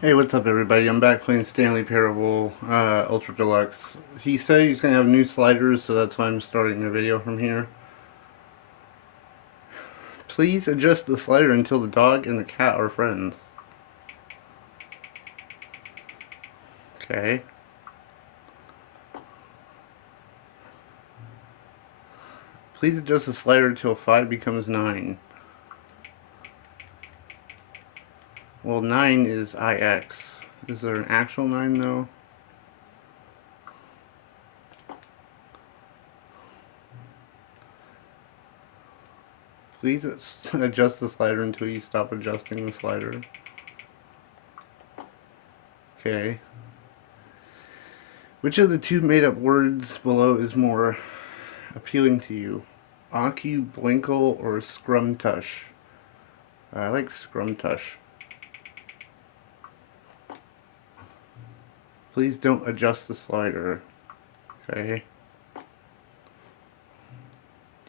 Hey, what's up, everybody? I'm back playing Stanley Parable Ultra Deluxe. He said he's going to have new sliders, so that's why I'm starting the video from here. Please adjust the slider until the dog and the cat are friends. Okay. Please adjust the slider until 5 becomes 9. Well, 9 is IX. Is there an actual 9, though? Please adjust the slider until you stop adjusting the slider. Okay. Which of the two made-up words below is more appealing to you? Aku, Blinkle, or Scrumtush? I like Scrumtush. Please don't adjust the slider. Okay. Do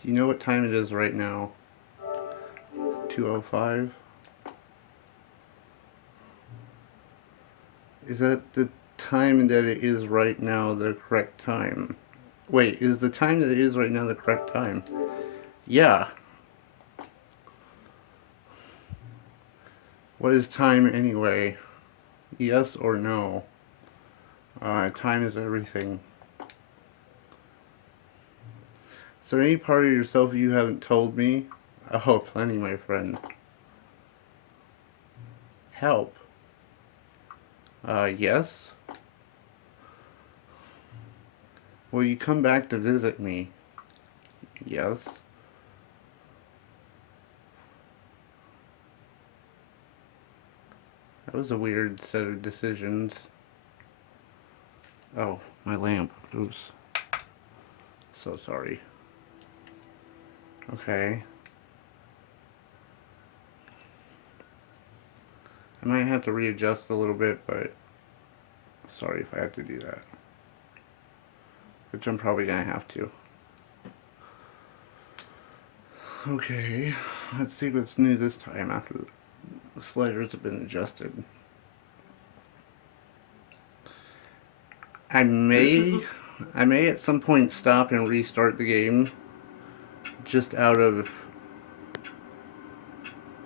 you know what time it is right now? 2:05. Is that the time that it is right now the correct time? Wait, is the time that it is right now the correct time? Yeah. What is time anyway? Yes or no? Time is everything. Is there any part of yourself you haven't told me? Oh, plenty, my friend. Help. Yes? Will you come back to visit me? Yes. That was a weird set of decisions. Oh, my lamp. Oops. So sorry. Okay. I might have to readjust a little bit, but sorry if I have to do that. Which I'm probably gonna have to. Okay, let's see what's new this time after the sliders have been adjusted. I may at some point stop and restart the game just out of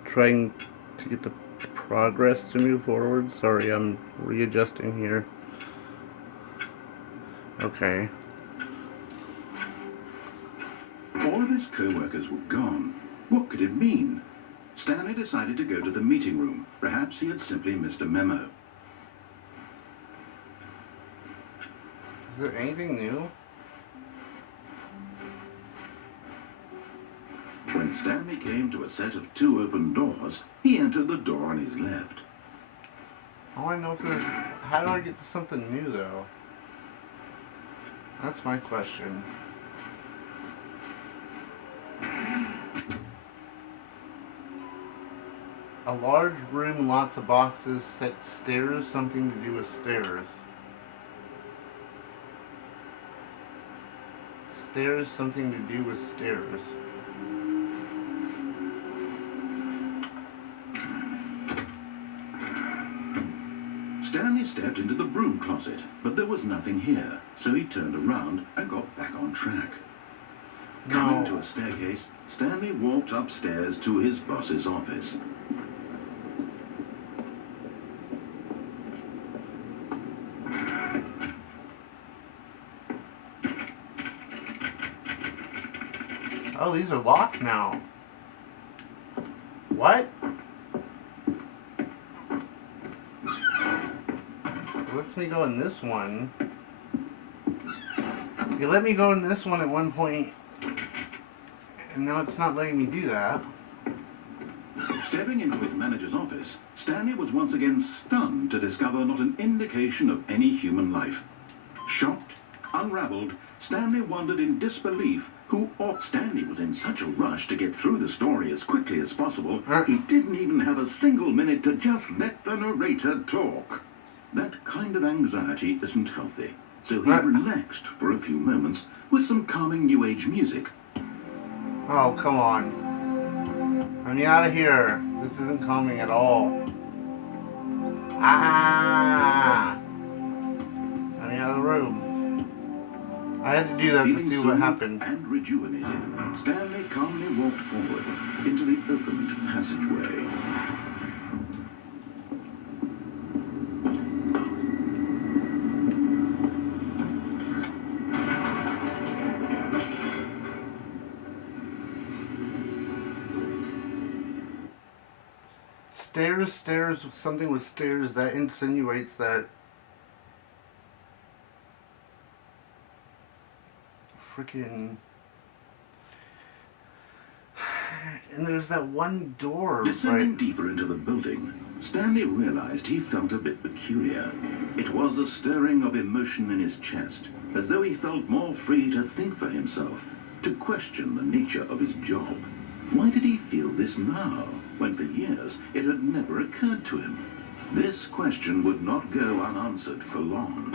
trying to get the progress to move forward. Sorry, I'm readjusting here. Okay. All of his co-workers were gone. What could it mean? Stanley decided to go to the meeting room. Perhaps he had simply missed a memo. Is there anything new? When Stanley came to a set of 2 open doors, he entered the door on his left. I want to know if there's... How do I get to something new, though? That's my question. A large room, lots of boxes, set stairs, something to do with stairs. Stairs, something to do with stairs. Stanley stepped into the broom closet, but there was nothing here, so he turned around and got back on track. Coming to a staircase, Stanley walked upstairs to his boss's office. Oh, these are locked now. What? It lets me go in this one. You let me go in this one at one point, and now it's not letting me do that. Stepping into his manager's office, Stanley was once again stunned to discover not an indication of any human life. Shocked, unraveled, Stanley wondered in disbelief who ought. Stanley was in such a rush to get through the story as quickly as possible, he didn't even have a single minute to just let the narrator talk. That kind of anxiety isn't healthy, so he relaxed for a few moments with some calming New Age music. Oh, come on. Let me out of here. This isn't calming at all. Ah! I'm out of the room. I had to do that to Feeling see what soothed happened. and rejuvenated, Stanley calmly walked forward into the opened passageway. Stairs, something with stairs that insinuates that freaking. And there's that one door, Descending right? deeper into the building, Stanley realized he felt a bit peculiar. It was a stirring of emotion in his chest, as though he felt more free to think for himself, to question the nature of his job. Why did he feel this now, when for years it had never occurred to him? This question would not go unanswered for long.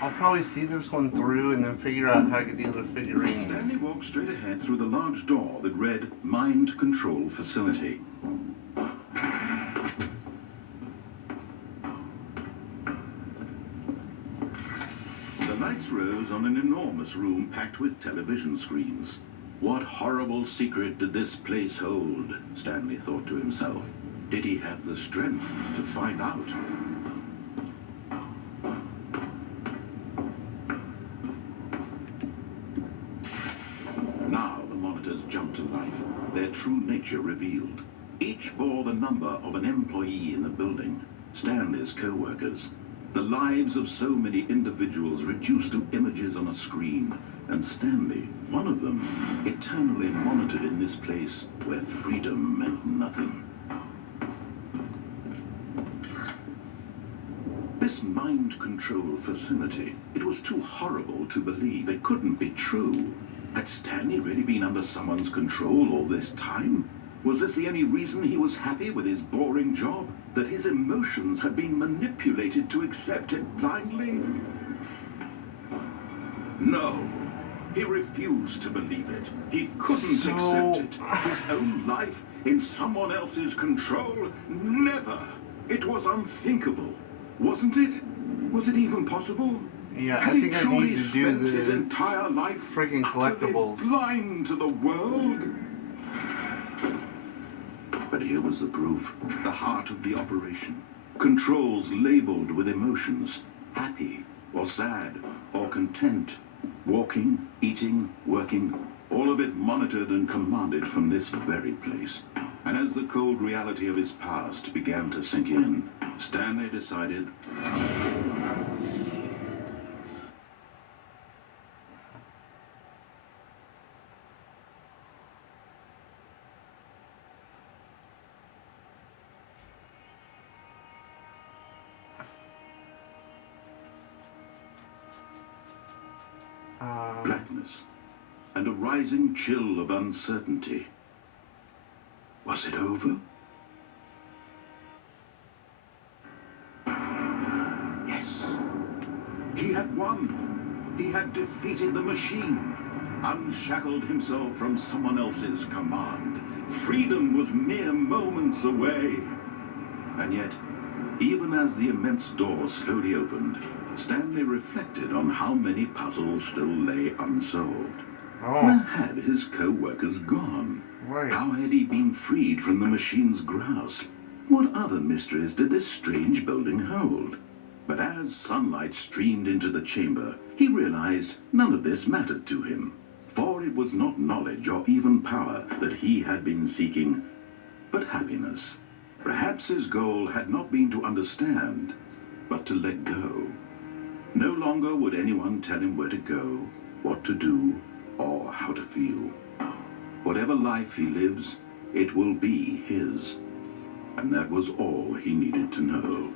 I'll probably see this one through and then figure out how to get the other figurines. Stanley walked straight ahead through the large door that read Mind Control Facility. The lights rose on an enormous room packed with television screens. What horrible secret did this place hold? Stanley thought to himself. Did he have the strength to find out? Now the monitors jumped to life, their true nature revealed. Each bore the number of an employee in the building, Stanley's co-workers. The lives of so many individuals reduced to images on a screen, and Stanley, one of them, eternally monitored in this place where freedom meant nothing. This mind control facility, it was too horrible to believe. It couldn't be true. Had Stanley really been under someone's control all this time? Was this the only reason he was happy with his boring job? That his emotions had been manipulated to accept it blindly? No. He refused to believe it. He couldn't accept it. His own life in someone else's control? Never. It was unthinkable. Wasn't it? Was it even possible? Yeah, Had I think he I truly need to do spent his the entire life freaking utterly collectibles. blind to the world? But here was the proof. The heart of the operation. Controls labeled with emotions. Happy, or sad, or content. Walking, eating, working. All of it monitored and commanded from this very place. And as the cold reality of his past began to sink in, Stanley decided... blackness, and a rising chill of uncertainty. Was it over? Yes. He had won. He had defeated the machine, unshackled himself from someone else's command. Freedom was mere moments away. And yet, even as the immense door slowly opened, Stanley reflected on how many puzzles still lay unsolved. Where had his co-workers gone? Right. How had he been freed from the machine's grasp? What other mysteries did this strange building hold? But as sunlight streamed into the chamber, he realized none of this mattered to him. For it was not knowledge or even power that he had been seeking, but happiness. Perhaps his goal had not been to understand, but to let go. No longer would anyone tell him where to go, what to do, or how to feel. Whatever life he lives, it will be his. And that was all he needed to know.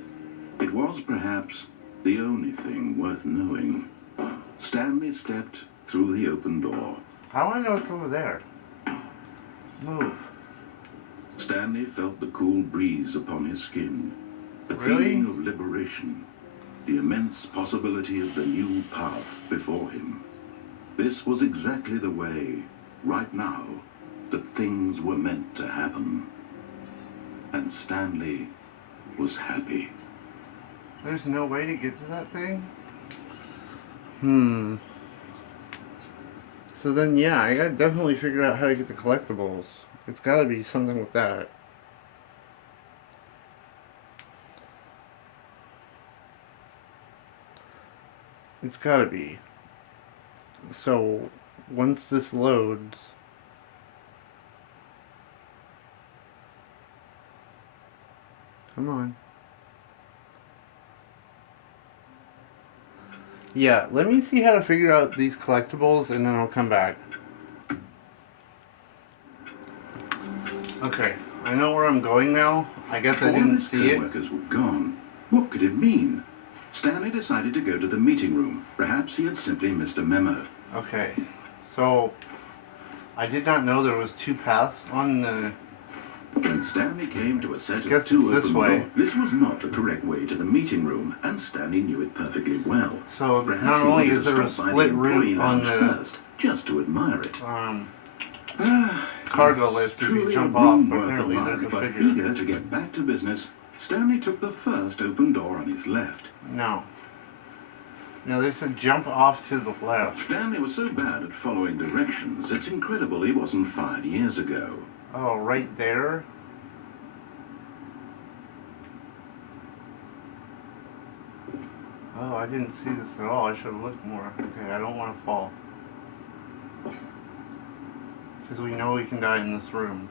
It was perhaps the only thing worth knowing. Stanley stepped through the open door. How do I know it's over there? Move. Stanley felt the cool breeze upon his skin, the Really? feeling of liberation, the immense possibility of the new path before him. This was exactly the way, right now, that things were meant to happen. And Stanley was happy. There's no way to get to that thing? So then, yeah, I gotta definitely figure out how to get the collectibles. It's gotta be something with that. It's gotta be. So, once this loads... Come on. Yeah, let me see how to figure out these collectibles and then I'll come back. Okay, I know where I'm going now. I guess I didn't see it. All of his co-workers were gone. What could it mean? Stanley decided to go to the meeting room. Perhaps he had simply missed a memo. Okay, so I did not know there was 2 paths on the... When Stanley came to a set Guess of 2 it's this open way. doors, this was not the correct way to the meeting room, and Stanley knew it perfectly well. So Perhaps not he only wanted is to there a stop by the split employee route on lounge the first, just to admire it. cargo lift, if you Truly jump a off, room but worth apparently a there's a mark, but figure. eager to get back to business, Stanley took the first open door on his left. No. No, they said jump off to the left. Stanley was so bad at following directions, it's incredible he wasn't fired years ago. Oh, right there? Oh, I didn't see this at all. I should have looked more. Okay, I don't want to fall. Because we know we can die in this room.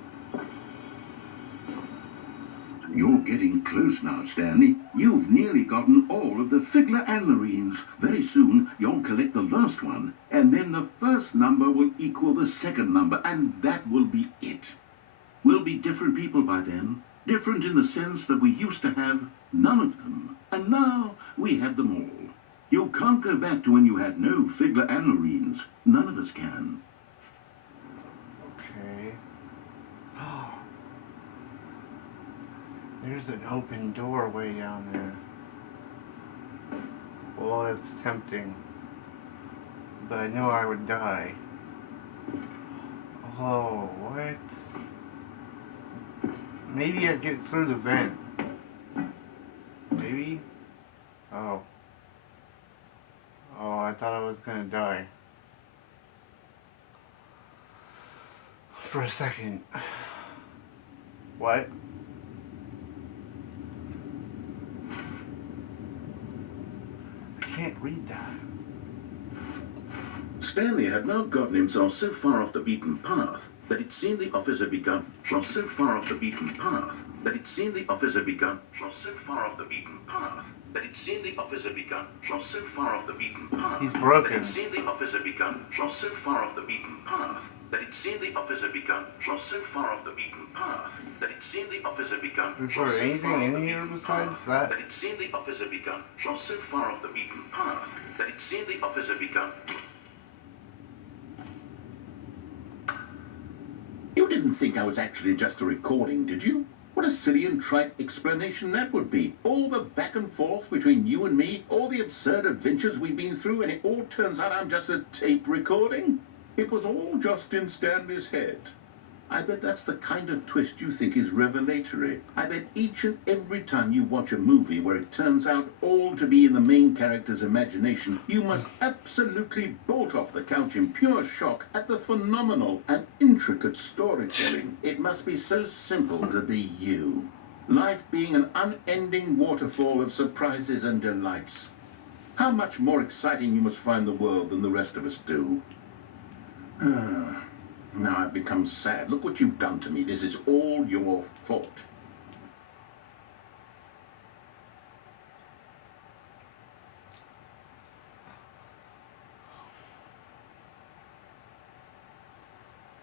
You're getting close now, Stanley. You've nearly gotten all of the Figler and Marines. Very soon, you'll collect the last one, and then the first number will equal the second number, and that will be it. We'll be different people by then. Different in the sense that we used to have none of them, and now we have them all. You can't go back to when you had no Figler and Marines. None of us can. Okay. There's an open door way down there. Well, it's tempting. But I know I would die. Oh, what? Maybe I'd get through the vent. Maybe? Oh. Oh, I thought I was gonna die. For a second. What? I can't read that. Stanley had now gotten himself so far off the beaten path that it seemed the officer begun. Was so far off the beaten path that it seemed the officer begun. Was so far off the beaten path that it seemed the officer begun. Was so far off the beaten path. He's broken. That it seemed the officer begun. Was so far off the beaten path that it seemed the officer begun. Was so far off the beaten path that it seemed the officer begun. Is there anything in here besides that? That it seemed the officer begun. Was so far off the beaten path that it seemed the officer begun. You didn't think I was actually just a recording, did you? What a silly and trite explanation that would be. All the back and forth between you and me, all the absurd adventures we've been through, and it all turns out I'm just a tape recording? It was all just in Stanley's head. I bet that's the kind of twist you think is revelatory. I bet each and every time you watch a movie where it turns out all to be in the main character's imagination, you must absolutely bolt off the couch in pure shock at the phenomenal and intricate storytelling. It must be so simple to be you. Life being an unending waterfall of surprises and delights. How much more exciting you must find the world than the rest of us do. Now I've become sad. Look what you've done to me. This is all your fault.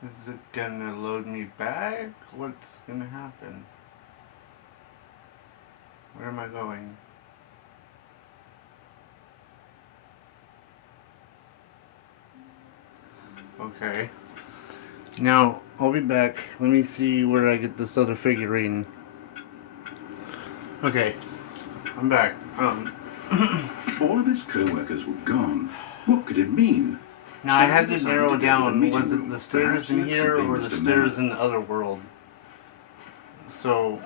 Is it gonna load me back? What's gonna happen? Where am I going? Okay. Now, I'll be back. Let me see where I get this other figurine. Okay. I'm back. All of his co-workers were gone. What could it mean? Now I had to Stanley narrow decided to go to the down, meeting was it room. the stairs Perhaps he in had here simply or the missed a stairs memo. in the other world? So,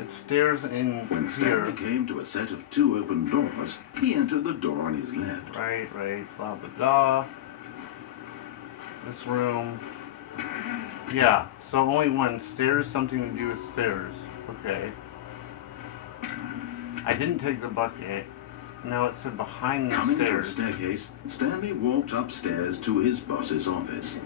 It stairs in When here. Stanley came to a set of 2 open doors, he entered the door on his left. Right, blah blah blah. This room. Yeah, so only one. Stairs, something to do with stairs. Okay. I didn't take the bucket. Now it said behind the Coming to a stairs. staircase, Stanley walked upstairs to his boss's office.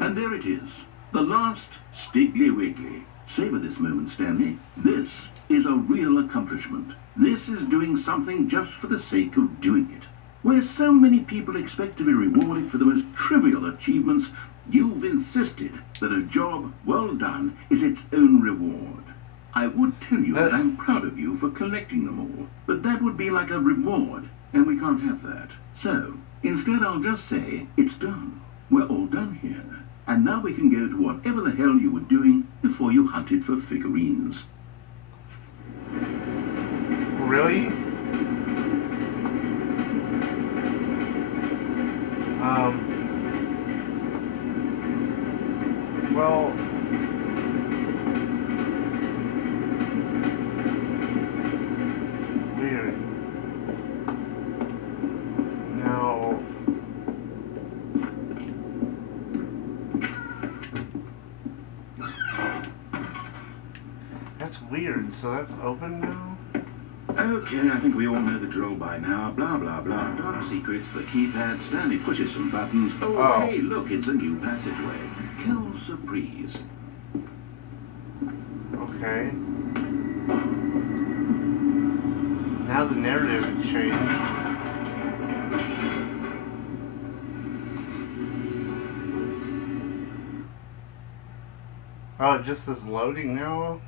And there it is, the last Stiggly Wiggly. Savor this moment, Stanley. This is a real accomplishment. This is doing something just for the sake of doing it. Where so many people expect to be rewarded for the most trivial achievements, you've insisted that a job well done is its own reward. I would tell you that I'm proud of you for collecting them all, but that would be like a reward, and we can't have that. So, instead I'll just say, it's done. We're all done here. And now we can go to whatever the hell you were doing before you hunted for figurines. Really? Well, weird. Now, that's weird. So that's open now? Okay, I think we all know the drill by now. Blah, blah, blah. Dark secrets, the keypad. Stanley pushes some buttons. Oh, hey, look, it's a new passageway. Kill Surprise. Okay. Now the narrative has changed. Oh, it just is loading now?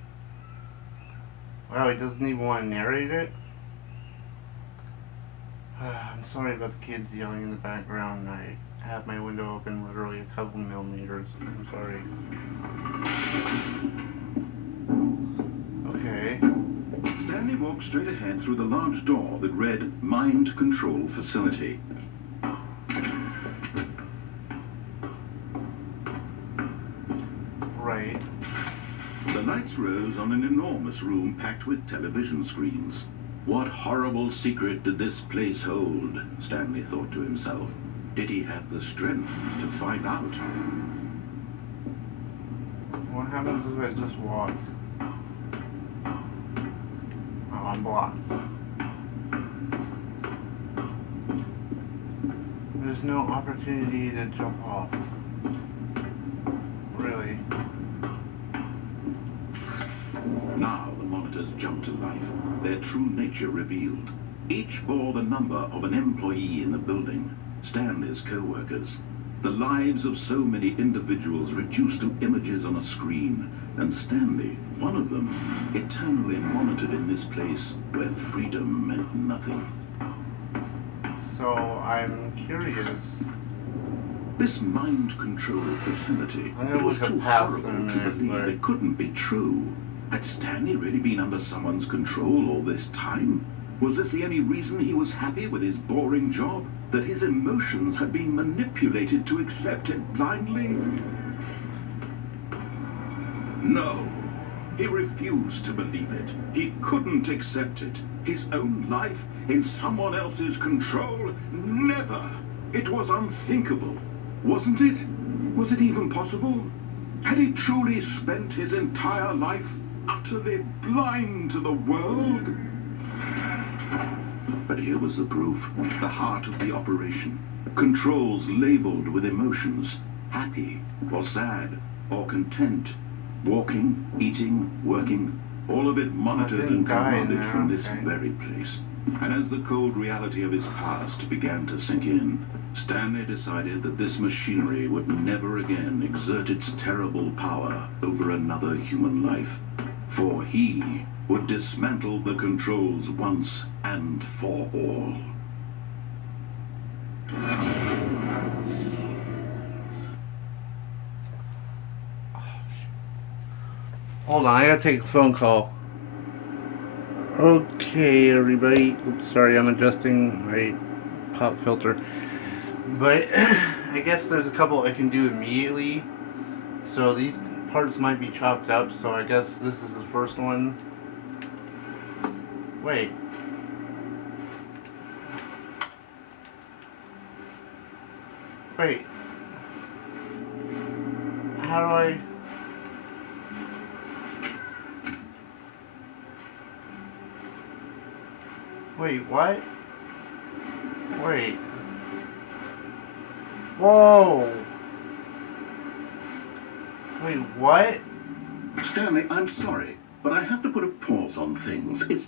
Wow, he doesn't even want to narrate it? I'm sorry about the kids yelling in the background. I have my window open literally a couple millimeters. I'm sorry. Okay. Stanley walked straight ahead through the large door that read Mind Control Facility. Right. The lights rose on an enormous room packed with television screens. What horrible secret did this place hold? Stanley thought to himself. Did he have the strength to find out? What happens if I just walk? Oh, I'm blocked. There's no opportunity to jump off. Really? Now the monitors jumped to life, their true nature revealed. Each bore the number of an employee in the building, Stanley's co-workers. The lives of so many individuals reduced to images on a screen, and Stanley, one of them, eternally monitored in this place where freedom meant nothing. So I'm curious. This mind control facility, I'm gonna it was look up too past horrible in a to minute, believe but- it couldn't be true. Had Stanley really been under someone's control all this time? Was this the only reason he was happy with his boring job? That his emotions had been manipulated to accept it blindly? No. He refused to believe it. He couldn't accept it. His own life in someone else's control? Never. It was unthinkable. Wasn't it? Was it even possible? Had he truly spent his entire life utterly blind to the world? But here was the proof, the heart of the operation. Controls labeled with emotions, happy or sad or content. Walking, eating, working, all of it monitored and commanded from this very place. And as the cold reality of his past began to sink in, Stanley decided that this machinery would never again exert its terrible power over another human life. For he would dismantle the controls once and for all. Hold on, I gotta take a phone call. Okay, everybody. Oops, sorry, I'm adjusting my pop filter. But I guess there's a couple I can do immediately. So these parts might be chopped up, so I guess this is the first one. Wait. Wait. How do I... Wait, what? Wait. Whoa! Wait, what? Stanley, I'm sorry, but I have to put a pause on things. It's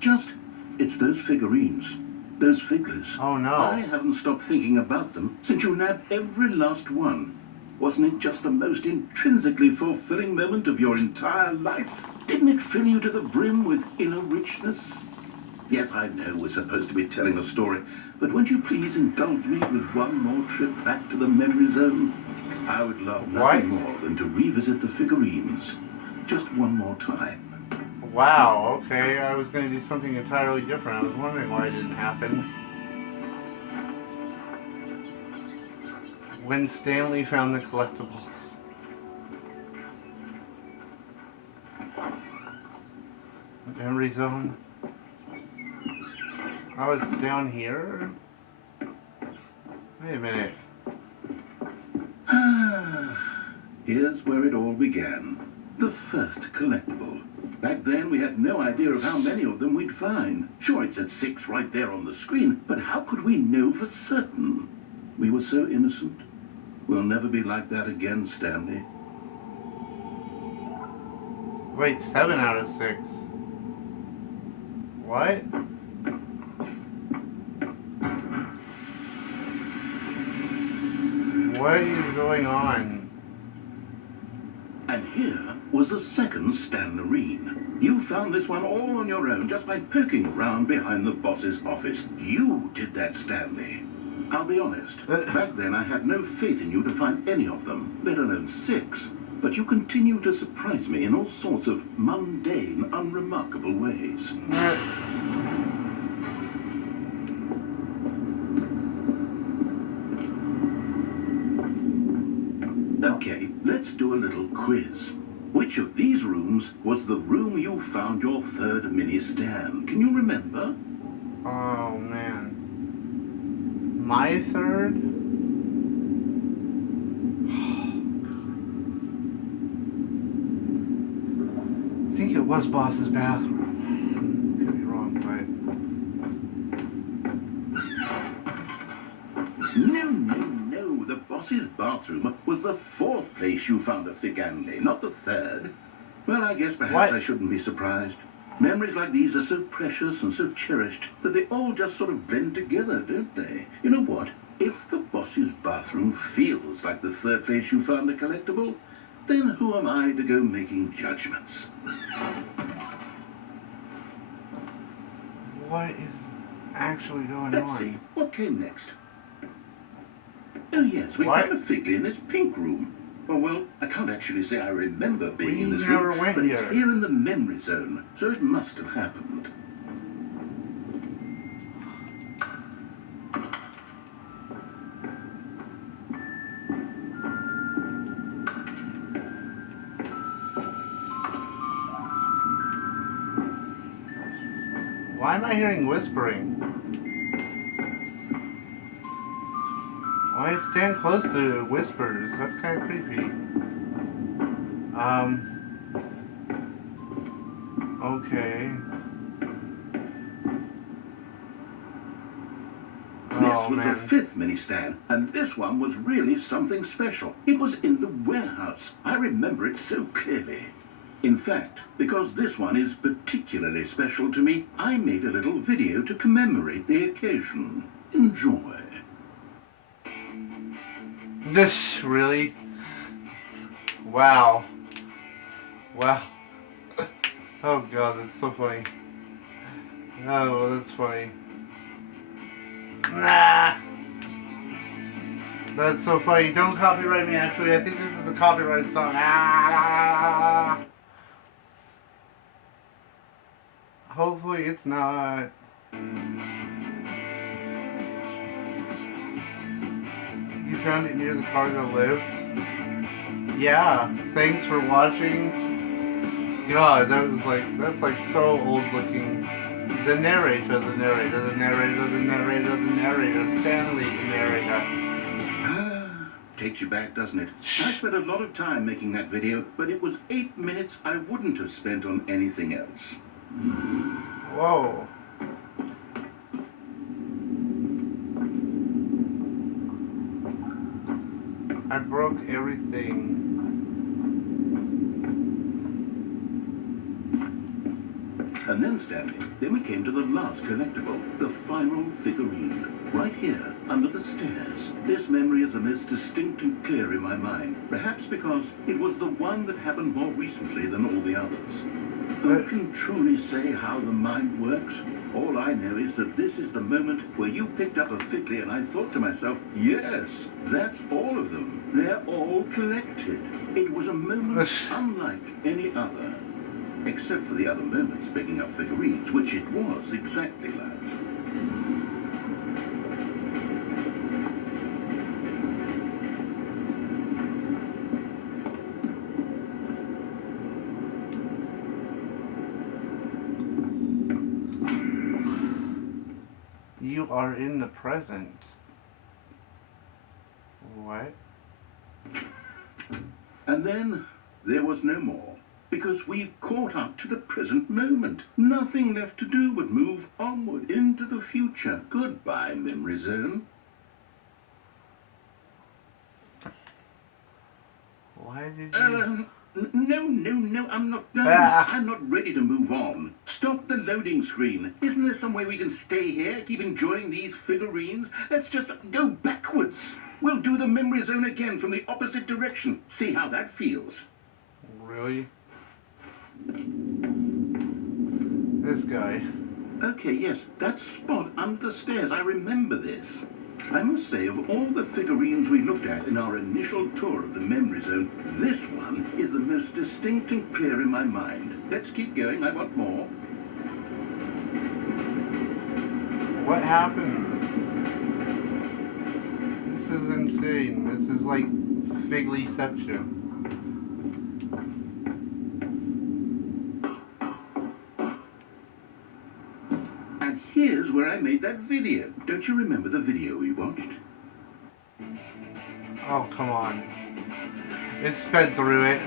those figurines. Those figures. Oh no. I haven't stopped thinking about them since you nabbed every last one. Wasn't it just the most intrinsically fulfilling moment of your entire life? Didn't it fill you to the brim with inner richness? Yes, I know we're supposed to be telling a story, but won't you please indulge me with one more trip back to the memory zone? I would love nothing more than to revisit the figurines. Just one more time. Wow, okay, I was going to do something entirely different. I was wondering why it didn't happen. When Stanley found the collectibles. Memory zone. Oh, it's down here? Wait a minute. Here's where it all began. The first collectible. Back then, we had no idea of how many of them we'd find. Sure, it said 6 right there on the screen, but how could we know for certain? We were so innocent. We'll never be like that again, Stanley. Wait, 7 out of 6. What? What is going on? And here was the second Stanlerine. You found this one all on your own just by poking around behind the boss's office. You did that, Stanley. I'll be honest, back then I had no faith in you to find any of them, let alone 6. But you continue to surprise me in all sorts of mundane, unremarkable ways. Okay, let's do a little quiz. Which of these rooms was the room you found your third mini Stan? Can you remember? Oh, man. My third? I think it was Boss's bathroom. Could be wrong, but... No. The boss's bathroom was the 4th place you found a Figanli, not the 3rd. Well, I guess perhaps I shouldn't be surprised. Memories like these are so precious and so cherished that they all just sort of blend together, don't they? You know what? If the boss's bathroom feels like the 3rd place you found a collectible, then who am I to go making judgments? What is actually going on? Let's see. What came next? Oh yes, we found a Figley in this pink room. Oh well, I can't actually say I remember being in this room, but it's here in the memory zone, so it must have happened. Why am I hearing whispering? Why stand close to whispers? That's kind of creepy. Okay. This was the 5th mini Stan, and this one was really something special. It was in the warehouse. I remember it so clearly. In fact, because this one is particularly special to me, I made a little video to commemorate the occasion. Enjoy. This really? Wow. Wow. Oh god, that's so funny. Oh, that's funny. Nah. That's so funny. Don't copyright me, actually. I think this is a copyrighted song. Ah. Hopefully it's not. You found it near the cargo lift? yeah, thanks for watching. God, that's like so old looking. The narrator, the narrator, the narrator, the narrator, the narrator, Stanley, the narrator. Takes you back, doesn't it? I spent a lot of time making that video, but it was 8 minutes I wouldn't have spent on anything else. Whoa. I broke everything. And then, Stanley, then we came to the last collectible, the final figurine. Right here, under the stairs. This memory is the most distinct and clear in my mind. Perhaps because it was the one that happened more recently than all the others. Who can truly say how the mind works? All I know is that this is the moment where you picked up a Figley and I thought to myself, yes, that's all of them. They're all collected. It was a moment unlike any other. Except for the other moments picking up figurines, which it was exactly like. You are in the present. What? And then there was no more. Because we've caught up to the present moment. Nothing left to do but move onward into the future. Goodbye, memory zone. Why did you... No, I'm not done. I'm not ready to move on. Stop the loading screen. Isn't there some way we can stay here, keep enjoying these figurines? Let's just go backwards. We'll do the memory zone again from the opposite direction. See how that feels. Really? This guy. Okay, yes, that spot under the stairs. I remember this. I must say, of all the figurines we looked at in our initial tour of the memory zone, this one is the most distinct and clear in my mind. Let's keep going. I want more. What happened? This is insane. This is like Figleyception. Here's where I made that video. Don't you remember the video we watched? Oh, come on. It sped through it.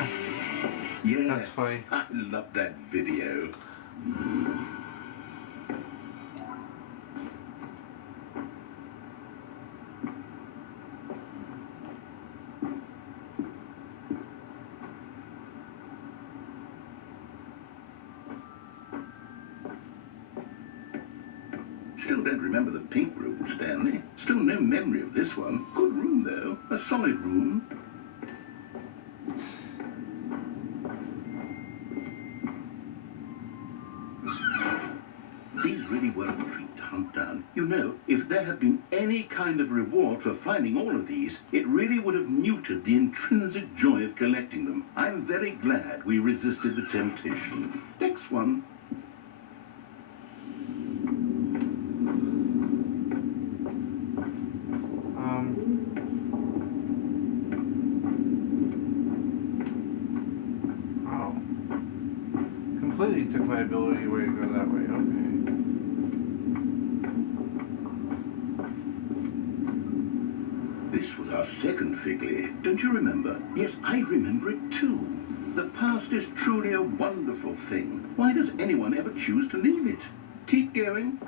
Yeah. That's funny. I love that video. Still don't remember the pink room, Stanley. Still no memory of this one. Good room, though. A solid room. These really were a treat to hunt down. You know, if there had been any kind of reward for finding all of these, it really would have muted the intrinsic joy of collecting them. I'm very glad we resisted the temptation. Next one. Completely took my ability away to go that way. Okay. This was our second Figley. Don't you remember? Yes, I remember it too. The past is truly a wonderful thing. Why does anyone ever choose to leave it? Keep going.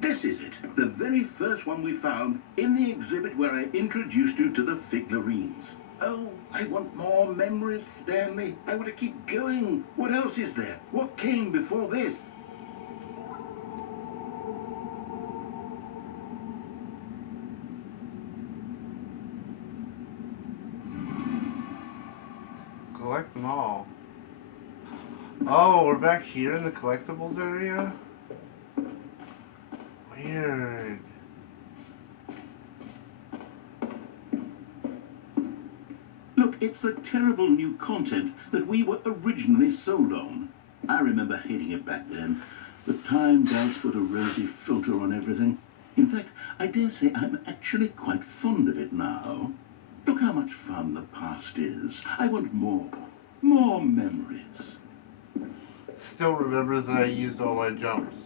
This is it. The very first one we found in the exhibit where I introduced you to the figurines. Oh, I want more memories, Stanley. I want to keep going. What else is there? What came before this? Collect them all. Oh, we're back here in the collectibles area? Weird. Look, it's the terrible new content that we were originally sold on. I remember hating it back then, but time does put a rosy filter on everything. In fact, I dare say I'm actually quite fond of it now. Look how much fun the past is. I want more. More memories. Still remembers that I used all my jumps.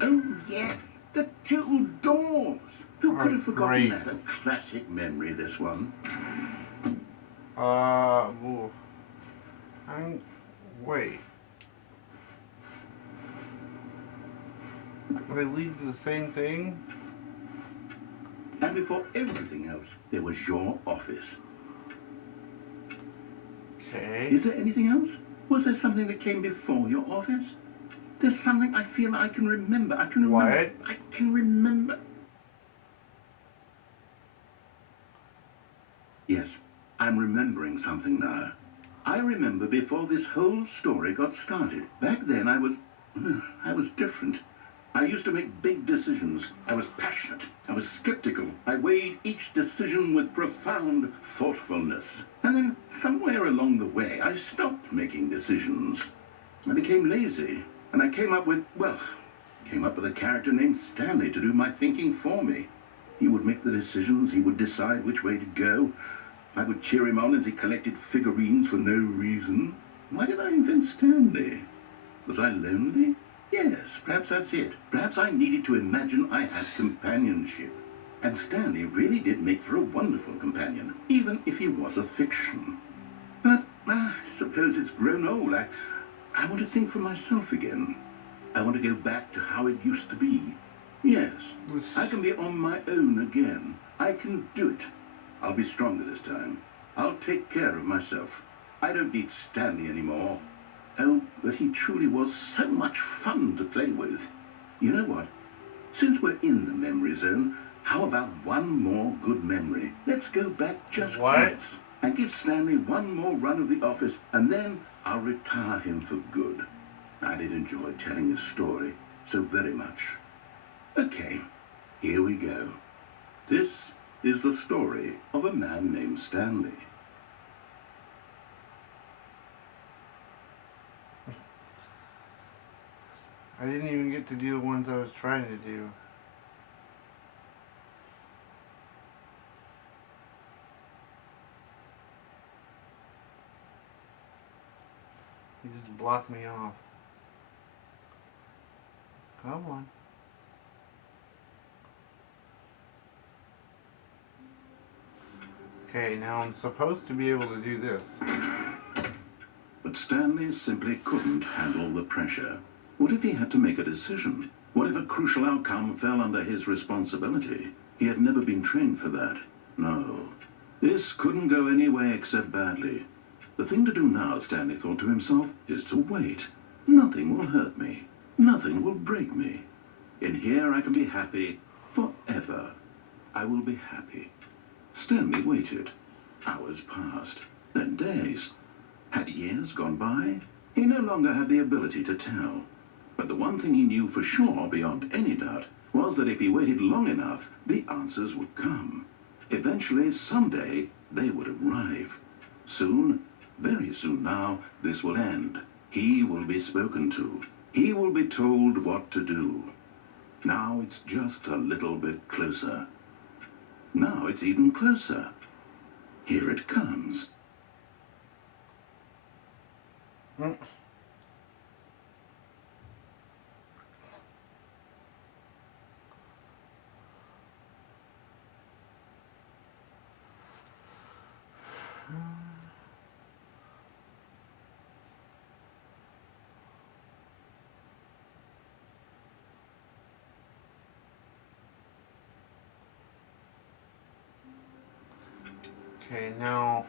Oh, yes. The two doors. Who could have forgotten Great. that? A classic memory, this one. Ooh. Wait. They lead to the same thing? And before everything else, there was your office. Okay. Is there anything else? Was there something that came before your office? There's something I feel I can remember. I can remember. What? I can remember. Yes, I'm remembering something now. I remember before this whole story got started. Back then I was different. I used to make big decisions. I was passionate. I was skeptical. I weighed each decision with profound thoughtfulness. And then somewhere along the way, I stopped making decisions. I became lazy. And I came up with a character named Stanley to do my thinking for me. He would make the decisions. He would decide which way to go. I would cheer him on as he collected figurines for no reason. Why did I invent Stanley? Was I lonely? Yes, perhaps that's it. Perhaps I needed to imagine I had companionship. And Stanley really did make for a wonderful companion, even if he was a fiction. But I suppose it's grown old. I want to think for myself again. I want to go back to how it used to be. Yes, I can be on my own again. I can do it. I'll be stronger this time. I'll take care of myself. I don't need Stanley anymore. Oh, but he truly was so much fun to play with. You know what? Since we're in the memory zone, how about one more good memory? Let's go back just once and give Stanley one more run of the office, and then I'll retire him for good. I did enjoy telling his story so very much. Okay, here we go. This is the story of a man named Stanley. I didn't even get to do the ones I was trying to do. You just blocked me off. Come on. Okay, now I'm supposed to be able to do this. But Stanley simply couldn't handle the pressure. What if he had to make a decision? What if a crucial outcome fell under his responsibility? He had never been trained for that. No. This couldn't go any way except badly. The thing to do now, Stanley thought to himself, is to wait. Nothing will hurt me. Nothing will break me. In here I can be happy forever. I will be happy. Stanley waited. Hours passed, then days. Had years gone by? He no longer had the ability to tell. But the one thing he knew for sure, beyond any doubt, was that if he waited long enough, the answers would come. Eventually, someday, they would arrive. Soon, very soon now, this will end. He will be spoken to. He will be told what to do. Now it's just a little bit closer. Now it's even closer. Here it comes. Okay, now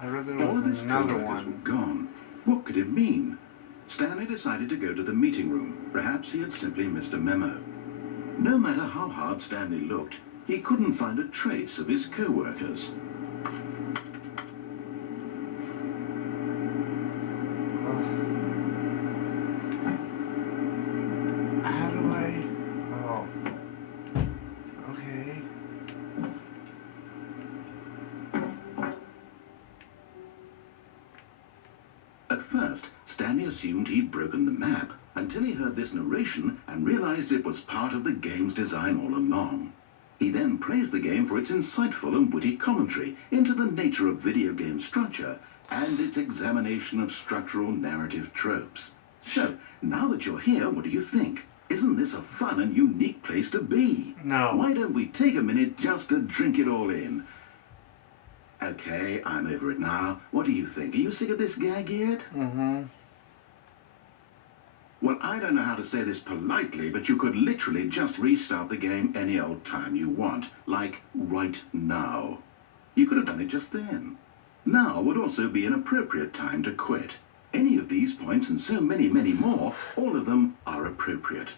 I read there All of was his another co-workers were one. gone. What could it mean? Stanley decided to go to the meeting room. Perhaps he had simply missed a memo. No matter how hard Stanley looked, he couldn't find a trace of his co-workers. How do I? Oh. Okay. At first, Stanley assumed he'd broken the map until he heard this narration and realized it was part of the game's design all along. He then praised the game for its insightful and witty commentary into the nature of video game structure and its examination of structural narrative tropes. So, now that you're here, what do you think? Isn't this a fun and unique place to be? No. Why don't we take a minute just to drink it all in? Okay, I'm over it now. What do you think? Are you sick of this gag yet? Mm-hmm. Well, I don't know how to say this politely, but you could literally just restart the game any old time you want, like right now. You could have done it just then. Now would also be an appropriate time to quit. Any of these points and so many, many more, all of them are appropriate.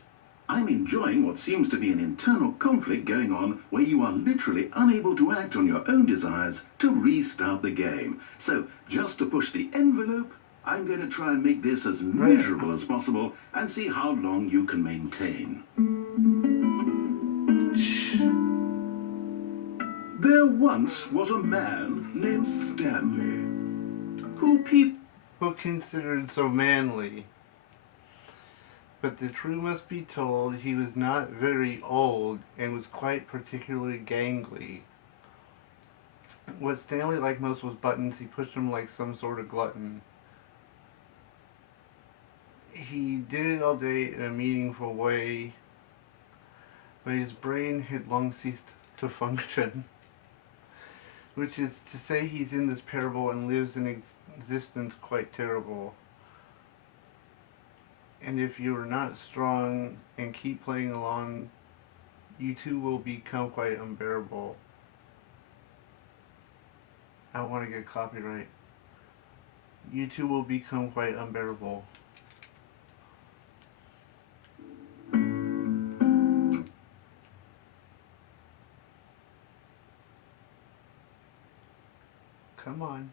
I'm enjoying what seems to be an internal conflict going on where you are literally unable to act on your own desires to restart the game. So, just to push the envelope, I'm going to try and make this as miserable as possible and see how long you can maintain. There once was a man named Stanley, who considered so manly. But the truth must be told, he was not very old and was quite particularly gangly. What Stanley liked most was buttons. He pushed them like some sort of glutton. He did it all day in a meaningful way, but his brain had long ceased to function. Which is to say, he's in this parable and lives an existence quite terrible. And if you are not strong and keep playing along, you too will become quite unbearable. I don't want to get copyright. You too will become quite unbearable. Come on.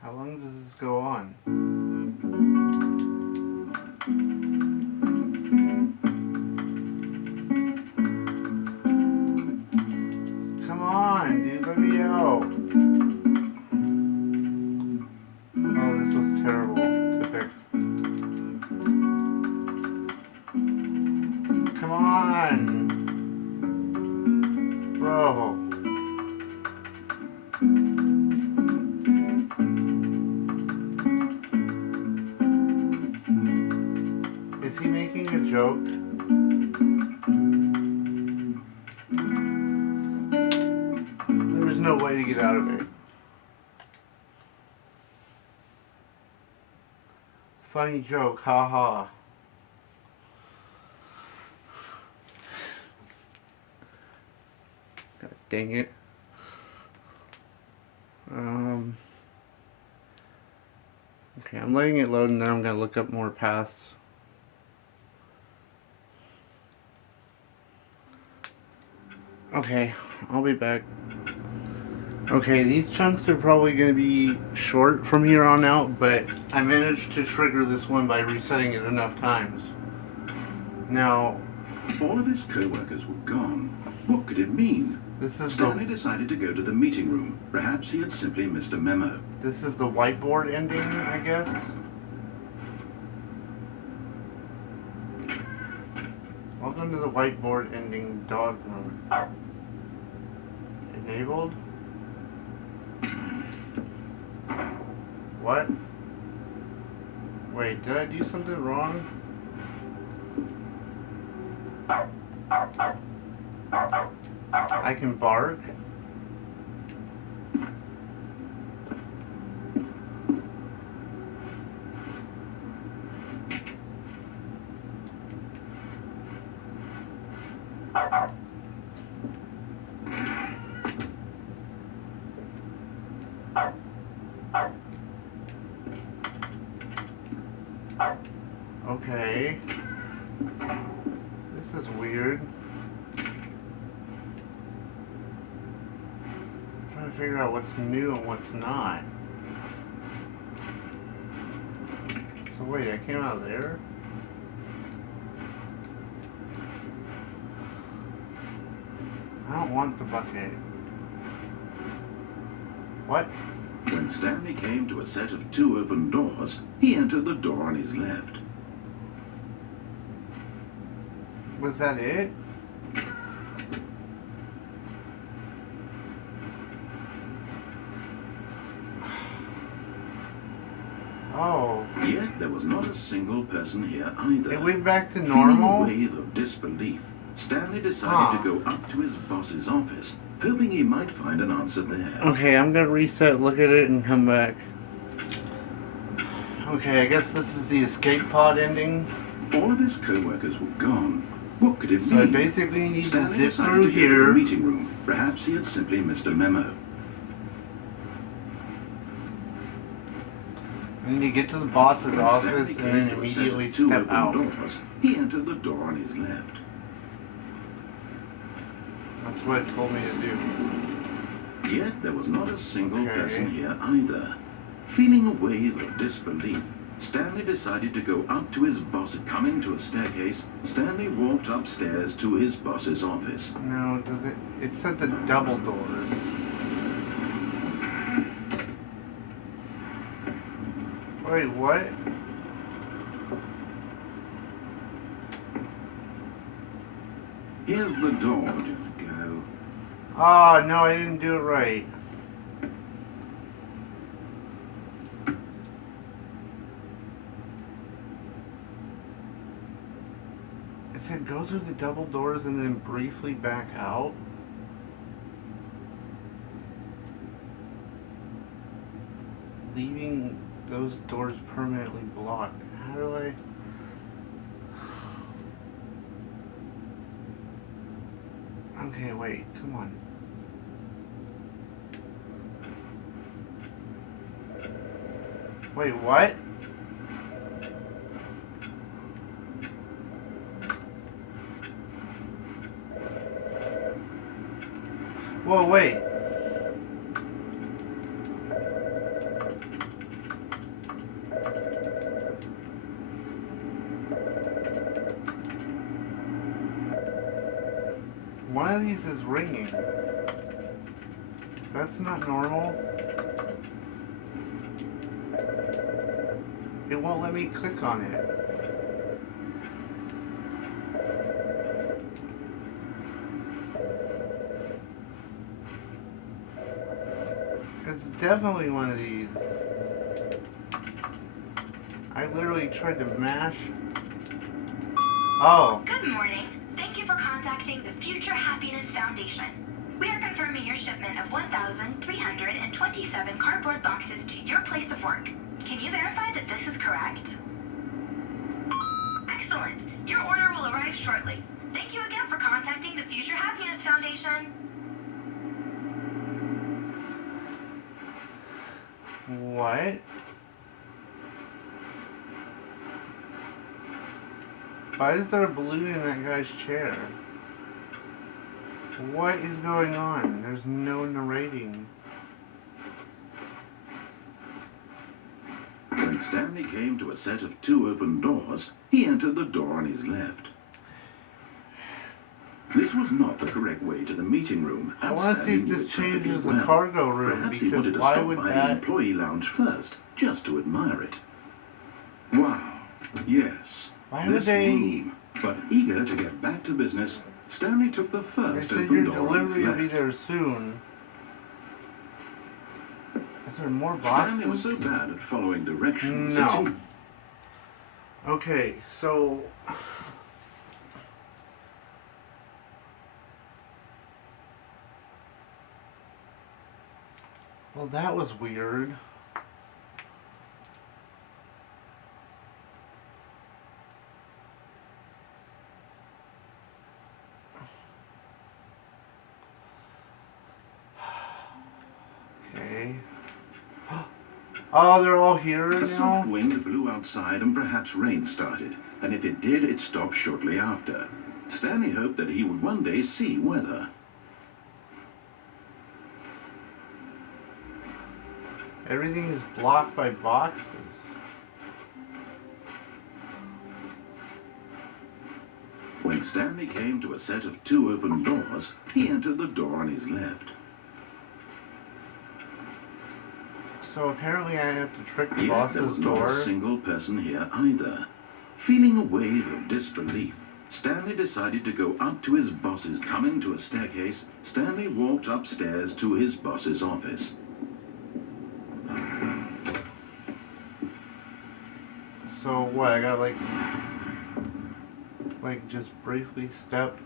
How long does this go on? Come on, dude, let me out. Oh, this was terrible. Epic. Come on! Bro. Is he making a joke? There's no way to get out of it. Funny joke, haha. God dang it. Okay, I'm letting it load and then I'm gonna look up more paths. Okay, I'll be back. Okay, these chunks are probably going to be short from here on out, but I managed to trigger this one by resetting it enough times. Now, all of his co-workers were gone. What could it mean? Stanley decided to go to the meeting room. Perhaps he had simply missed a memo. This is the whiteboard ending, I guess? Welcome to the whiteboard ending dog mode. Enabled? What? Wait, did I do something wrong? I can bark? Okay. This is weird. I'm trying to figure out what's new and what's not. So wait, I came out there? I don't want the bucket. What? When Stanley came to a set of 2 open doors, he entered the door on his left. Was that it? Oh. Yet there was not a single person here either. It went back to normal? Feeling a wave of disbelief, Stanley decided to go up to his boss's office, hoping he might find an answer there. Okay, I'm gonna reset, look at it, and come back. Okay, I guess this is the escape pod ending. All of his co-workers were gone. What could it mean? So I basically need Stanley to zip decided through to go to here. the meeting room. Perhaps he had simply missed a memo. I need to get to the boss's When office Stanley and then came to a set immediately of 2 step open out. doors, he entered the door on his left. That's what it told me to do. Yet there was not a single Okay. person here either. Feeling a wave of disbelief, Stanley decided to go up to his boss. Coming to a staircase, Stanley walked upstairs to his boss's office. No, does it? It said the double doors. Wait, what? Here's the door, just go. Ah, no, I didn't do it right. It said go through the double doors and then briefly back out. Leaving those doors permanently blocked. How do I... Okay, wait, come on. Wait, what? Whoa, wait. One of these is ringing. That's not normal. It won't let me click on it. It's definitely one of these. I literally tried to mash. Oh. Good morning. Thank you for contacting the Future Happiness Foundation. We are confirming your shipment of 1,327 cardboard boxes to your place of work. Can you verify that this is correct? Excellent. Your order will arrive shortly. Thank you again for contacting the Future Happiness Foundation. What? Why is there a balloon in that guy's chair? What is going on? There's no narrating. When Stanley came to a set of 2 open doors, he entered the door on his left. This was not the correct way to the meeting room. I want to see if this changes the cargo room, Perhaps he wanted because to why stop would by the that... employee lounge first, just to admire it. Wow, yes. Why would this they... room. But eager to get back to business, Stanley took the They first said open your door on his delivery will be left. there soon. Is there more Stanley was boxes? so bad at following directions. No. Okay, so... Well, that was weird. Okay. Oh, they're all here A now? soft wind blew outside and perhaps rain started, and if it did, it stopped shortly after. Stanley hoped that he would one day see weather. Everything is blocked by boxes. When Stanley came to a set of 2 open doors, he entered the door on his left. So apparently I have to trick the Yet there boss's was not door. a single person here either. Feeling a wave of disbelief, Stanley decided to go up to his boss's. Coming to a staircase, Stanley walked upstairs to his boss's office. So what, I got like just briefly step.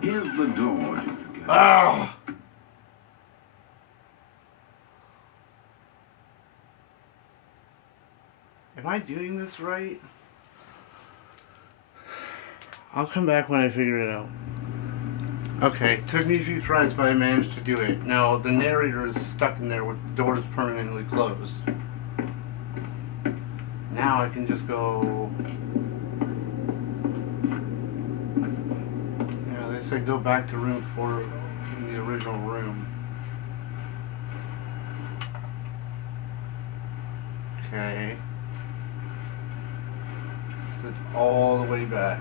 Here's the door. Ah! Am I doing this right? I'll come back when I figure it out. Okay, took me a few tries, but I managed to do it. Now, the narrator is stuck in there with the doors permanently closed. Now I can just go... Yeah, they say go back to room 4 in the original room. Okay. So it's all the way back.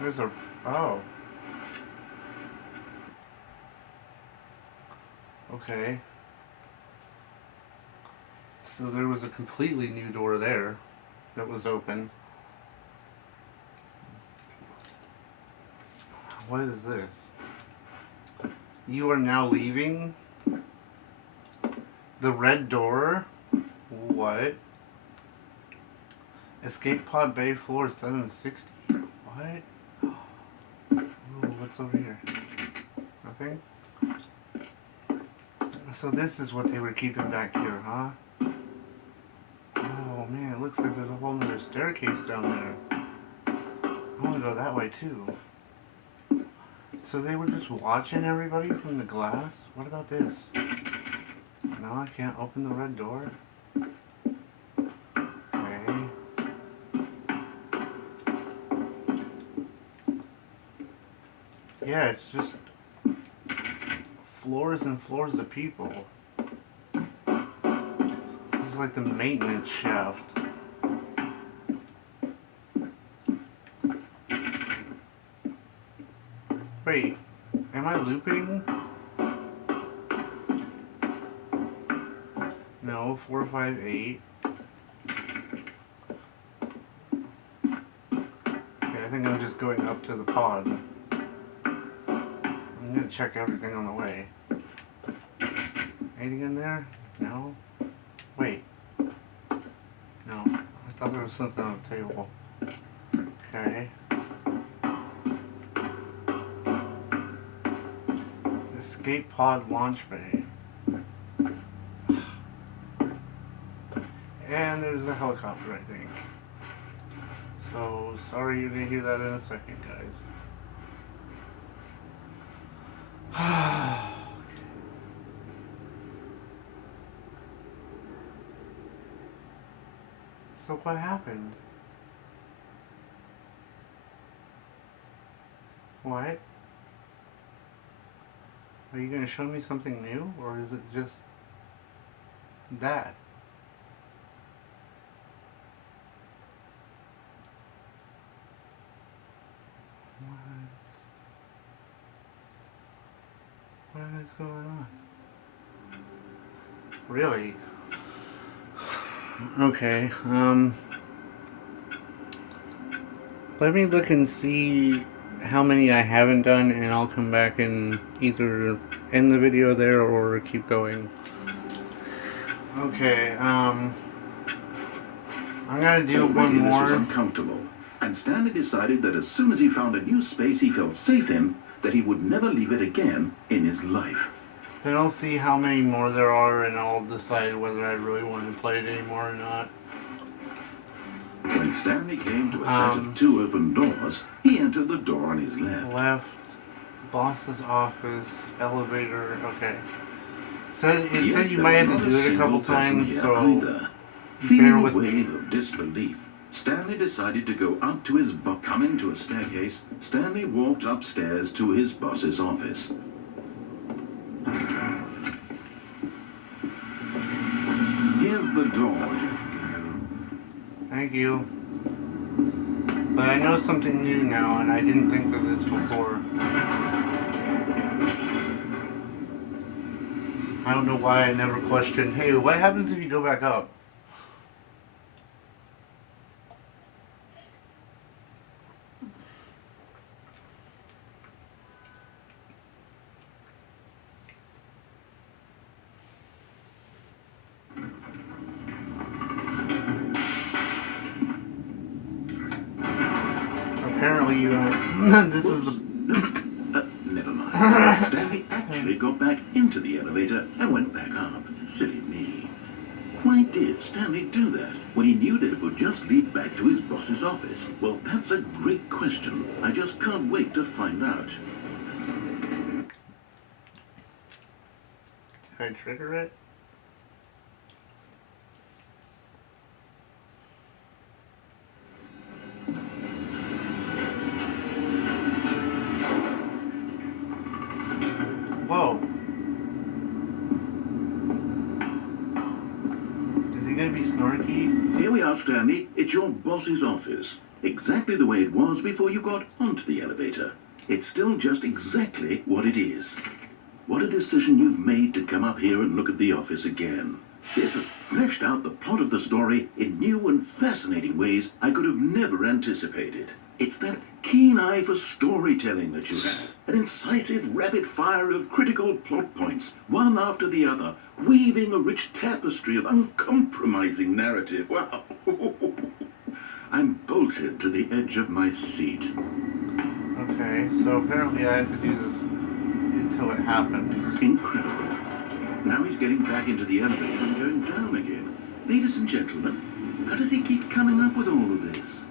There's a... Oh. Okay. So there was a completely new door there that was open. What is this? You are now leaving? The red door? What? Escape pod bay floor 760. What? Ooh, what's over here? Nothing? So this is what they were keeping back here, huh? Oh man, it looks like there's a whole nother staircase down there. I want to go that way too. So they were just watching everybody from the glass? What about this? No, I can't open the red door. Okay. Yeah, it's just floors and floors of people. This is like the maintenance shaft. Wait, am I looping? No, 4, 5, 8. Okay, I think I'm just going up to the pod. I'm gonna check everything on the way. Anything in there? No? Wait. No. I thought there was something on the table. Okay. Escape pod launch bay. And there's a helicopter, I think. So, sorry you didn't hear that in a second, guys. So what happened? What? Are you gonna show me something new, or is it just that? What is going on? Really? Okay, let me look and see how many I haven't done, and I'll come back and either end the video there or keep going. Okay, I'm gonna do one Already more. This was uncomfortable, and Stanley decided that as soon as he found a new space he felt safe in, that he would never leave it again in his life. Then I'll see how many more there are, and I'll decide whether I really want to play it anymore or not. When Stanley came to a set of 2 open doors, he entered the door on his left. Left, boss's office, elevator. Okay. So it said you might have to do it a couple times, so bear Feeling with a me. wave of disbelief, Stanley decided to go up to his boss. Coming to a staircase, Stanley walked upstairs to his boss's office. Here's the door, just go. Thank you. But I know something new now, and I didn't think of this before. I don't know why I never questioned, hey, what happens if you go back up? Apparently you this is the... Never mind. Stanley actually got back into the elevator and went back up. Silly me. Why did Stanley do that when he knew that it would just lead back to his boss's office? Well, that's a great question. I just can't wait to find out. Can I trigger it? Whoa. Is he gonna be snarky? Here we are, Stanley. It's your boss's office. Exactly the way it was before you got onto the elevator. It's still just exactly what it is. What a decision you've made to come up here and look at the office again. This has fleshed out the plot of the story in new and fascinating ways I could have never anticipated. It's that keen eye for storytelling that you have. An incisive rapid fire of critical plot points, one after the other, weaving a rich tapestry of uncompromising narrative. Wow. I'm bolted to the edge of my seat. Okay, so apparently I have to do this until it happens. Incredible. Now he's getting back into the elevator and going down again. Ladies and gentlemen, how does he keep coming up with all of this?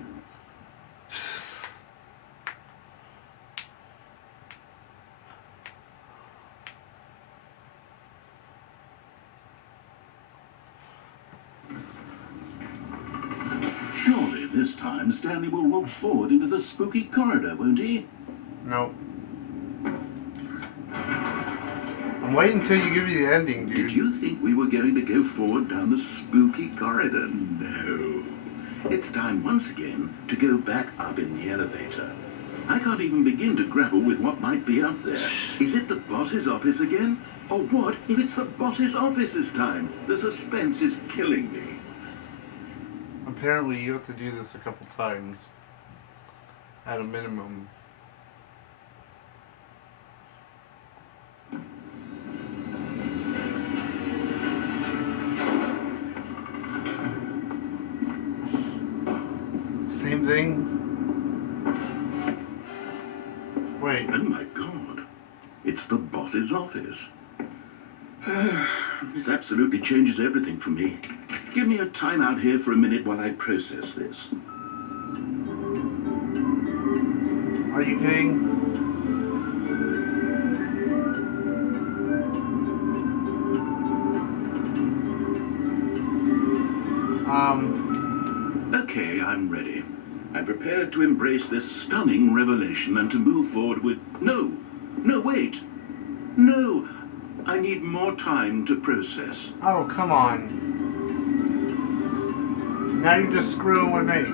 Surely this time Stanley will walk forward into the spooky corridor, won't he? Nope. I'm waiting until you give me the ending, dude. Did you think we were going to go forward down the spooky corridor? No. It's time once again to go back up in the elevator. I can't even begin to grapple with what might be up there. Is it the boss's office again? Or what if it's the boss's office this time? The suspense is killing me. Apparently you have to do this a couple times. At a minimum. Same thing? Wait. Oh my God. It's the boss's office. This absolutely changes everything for me. Give me a time out here for a minute while I process this. Are you kidding? Okay, I'm ready. I'm prepared to embrace this stunning revelation and to move forward with... No! No, wait! No! I need more time to process. Oh, come on. Now you're just screwing with me.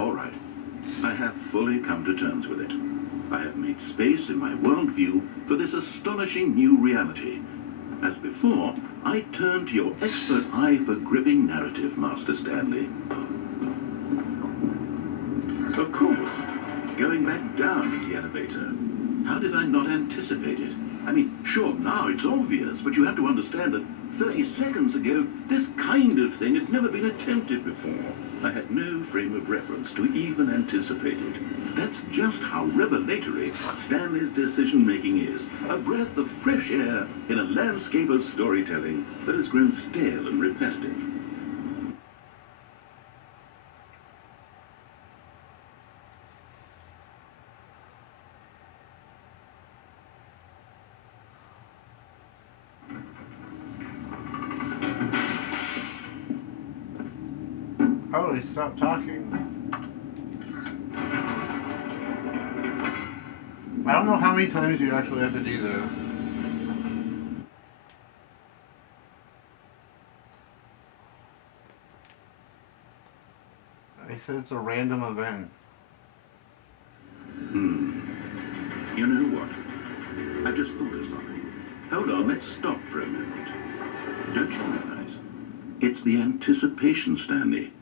All right. I have fully come to terms with it. I have made space in my worldview for this astonishing new reality. As before, I turn to your expert eye for gripping narrative, Master Stanley. Of course, going back down in the elevator. How did I not anticipate it? I mean, sure, now it's obvious, but you have to understand that 30 seconds ago, this kind of thing had never been attempted before. I had no frame of reference to even anticipate it. That's just how revelatory Stanley's decision-making is. A breath of fresh air in a landscape of storytelling that has grown stale and repetitive. Oh, he stopped talking. I don't know how many times you actually have to do this. He said it's a random event. You know what? I just thought of something. Hold on, let's stop for a moment. Don't you realize? It's the anticipation, Stanley.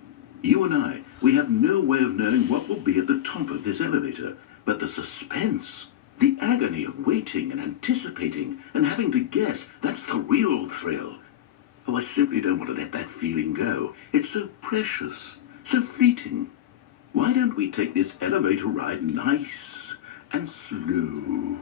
You and I, we have no way of knowing what will be at the top of this elevator, but the suspense, the agony of waiting and anticipating and having to guess, that's the real thrill. Oh, I simply don't want to let that feeling go. It's so precious, so fleeting. Why don't we take this elevator ride nice and slow?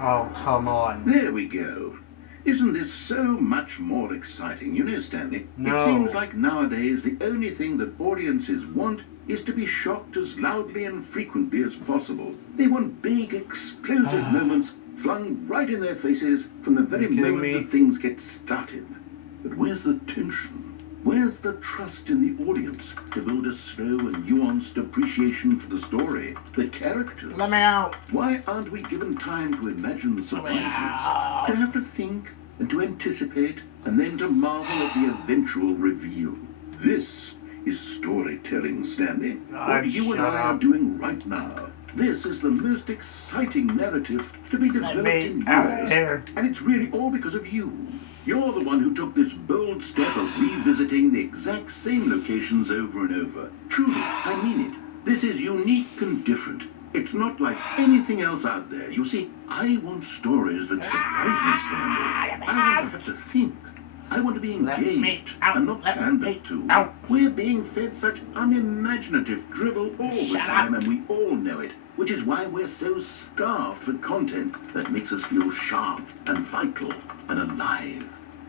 Oh, come on. There we go. Isn't this so much more exciting? You know, Stanley, No. It seems like nowadays the only thing that audiences want is to be shocked as loudly and frequently as possible. They want big, explosive moments flung right in their faces from the very moment that things get started. But where's the tension? Where's the trust in the audience to build a slow and nuanced appreciation for the story, the characters? Let me out. Why aren't we given time to imagine the surprises, to have to think and to anticipate, and then to marvel at the eventual reveal? This is storytelling, Stanley. What you and I are doing right now. This is the most exciting narrative to be developed in years. And it's really all because of you. You're the one who took this bold step of revisiting the exact same locations over and over. Truly, I mean it. This is unique and different. It's not like anything else out there. You see, I want stories that surprise me, Stanley. I want to have to think. I want to be engaged and not pandered to. We're being fed such unimaginative drivel all the time, and we all know it. Which is why we're so starved for content that makes us feel sharp and vital and alive.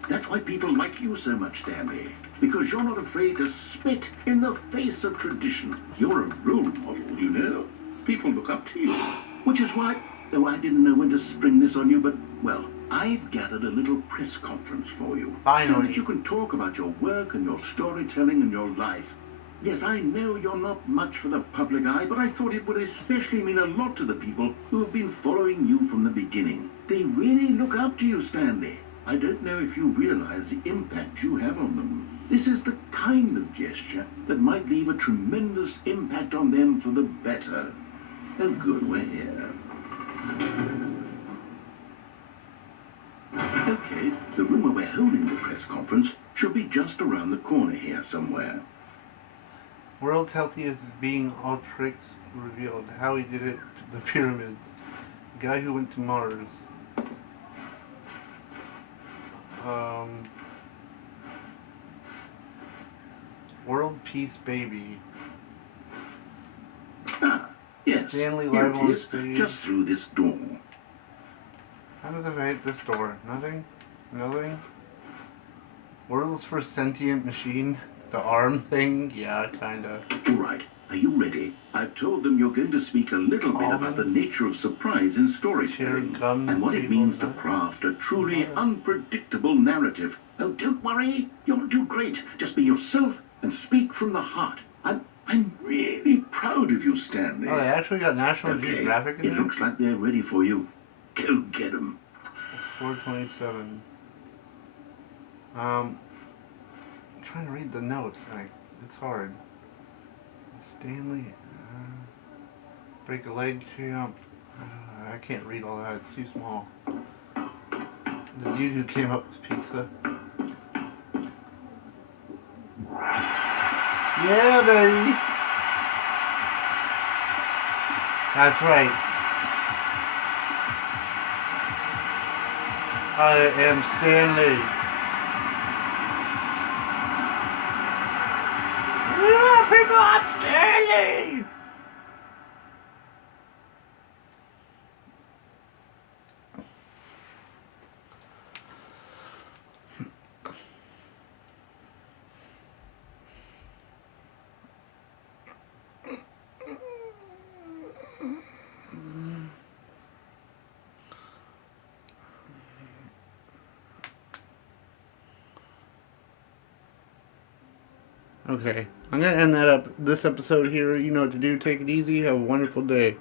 That's why people like you so much, Stanley. Because you're not afraid to spit in the face of tradition. You're a role model, you know. People look up to you. Which is why, though I didn't know when to spring this on you, but, well, I've gathered a little press conference for you. Finally. So that you can talk about your work and your storytelling and your life. Yes, I know you're not much for the public eye, but I thought it would especially mean a lot to the people who have been following you from the beginning. They really look up to you, Stanley. I don't know if you realize the impact you have on them. This is the kind of gesture that might leave a tremendous impact on them for the better. Oh, good, we're here. Okay, the room where we're holding the press conference should be just around the corner here somewhere. World's healthiest being, all tricks revealed. How he did it to the pyramids. The guy who went to Mars. World Peace Baby. Ah, yes. Stanley Here live on it is, stage. just through this door. How does it hit this door? Nothing? Nothing? World's first sentient machine? The arm thing? Yeah, kinda. All right, are you ready? I've told them you're going to speak a little bit about the nature of surprise in storytelling and what it means to craft a truly unpredictable narrative. Oh, don't worry. You'll do great. Just be yourself and speak from the heart. I'm really proud of you, Stanley. Oh, they actually got National Okay, Geographic in it there? looks like they're ready for you. Go get them. 427. I'm trying to read the notes. It's hard. Stanley. Break a leg champ. I can't read all that. It's too small. The dude who came up with pizza. Yeah, baby. That's right. I am Stanley. Yeah, people, I'm Stanley. Okay, I'm gonna end that up this episode here. You know what to do. Take it easy. Have a wonderful day.